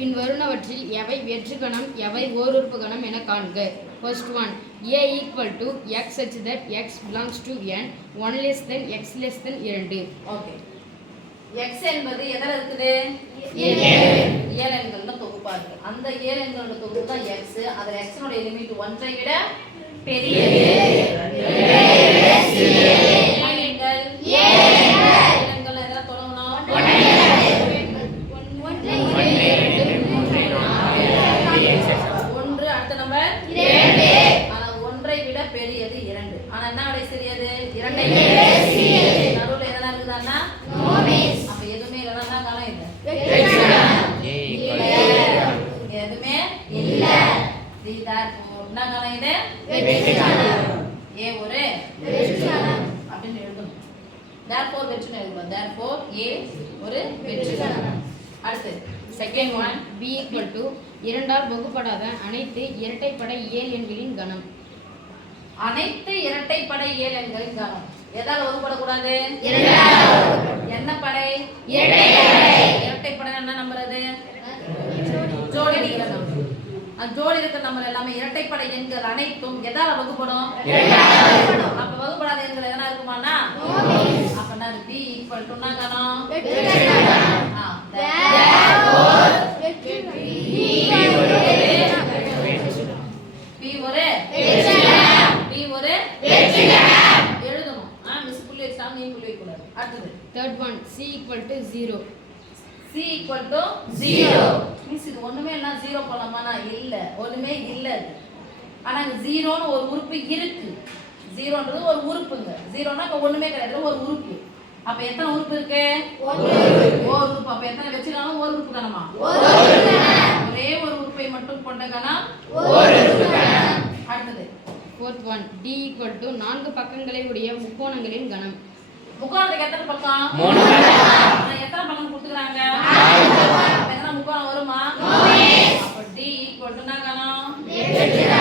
பின் வருணவற்றில் எவை வெற்று கணம் எவை ஓருறுப்பு கணம் என காண்க. First one, a equal to X such that x belongs to n 1 less than x less than 2. Okay, x என்பது எதல இருக்குது? ஏழெண்களோட தொகுப்பா இருக்கு. அந்த ஏழெண்களோட தொகுப்பு தான் x. அதுல x னுடைய லிமிட் 1 ஐ விட பெரியது. ஏழெண்கள் எதல தொடங்கணும்? 1. அடுத்த நம்பர் 2. ஆனா 1 ஐ விட பெரியது 2. ஆனா என்ன விட சிறியது? 2 ஐ விட சிறியது. நடுவுல எதனா இருக்குதான்னா அப்ப எதுமே இல்லனா காணோம். இது எதுமே இல்ல. தீதார் என்ன காணோம்? இது ஏ ஒரு அப்படின்னு எழுதணும். therefore வெற்றின்னு எழுதணும். therefore a ஒரு வெற்றி. அடுத்து second one, b equal to 2 ஆல் வகுப்படாத அனைத்து இரட்டைப்படை இயல் எண்களின் கணம். அனைத்து இரட்டைப்படை இயலெண்களின் கணம். எதால வகுப்படக்கூடாது? என்ன படை? இரட்டைப்படை என்ன நம்பர்? அது ஜோடி இருக்கிற நம்பர். அந்த ஜோடி இருக்கிற நம்பர் எல்லாமே இரட்டைப்படை எண்கள் அனைத்தும் எதால வகுப்படும்? அப்ப வகுப்படாத எண்கள் எதனா இருக்குமானா? அப்பனா b ஈக்குவல் டு என்ன கணம்? எழுதணும். மிஸ் புள்ளி வச்சாலும் நீ புள்ளி வைக்க கூடாது. அடுத்து third one, c equal to 0. c equal to 0. Miss இது ஒண்ணுமே இல்ல 0 போலாமானா? இல்ல, ஒண்ணுமே இல்ல. ஆனா 0ன்னு ஒரு உறுப்பு இருக்கு. 0ன்றது ஒரு உறுப்புங்க. 0னா அங்க ஒண்ணுமே கிடையாது, ஒரு உறுப்பு. அப்ப எத்தனை உறுப்பு இருக்கு? ஒரு உறுப்பு. அப்ப எத்தனை வெச்சினாலும் ஒரு உறுப்பு தானமா? ஒரே ஒரு உறுப்பை மட்டும் கொண்ட கணம் ஒரு உறுப்பு கணம். அடுத்து fourth one, d equal to 4 பக்கங்களை உடைய முக்கோணங்களின் கணம். முக்கோணத்துக்கு எத்தனை பக்கம்? 3 பக்கம். எத்தனை பக்கம் கொடுத்துக்கறாங்க? 4 பக்கம். எத்தனை முக்கோணம் வருமா? அப்ப d ஈக்குவல் டு என்ன கணம்? 8 கணம்.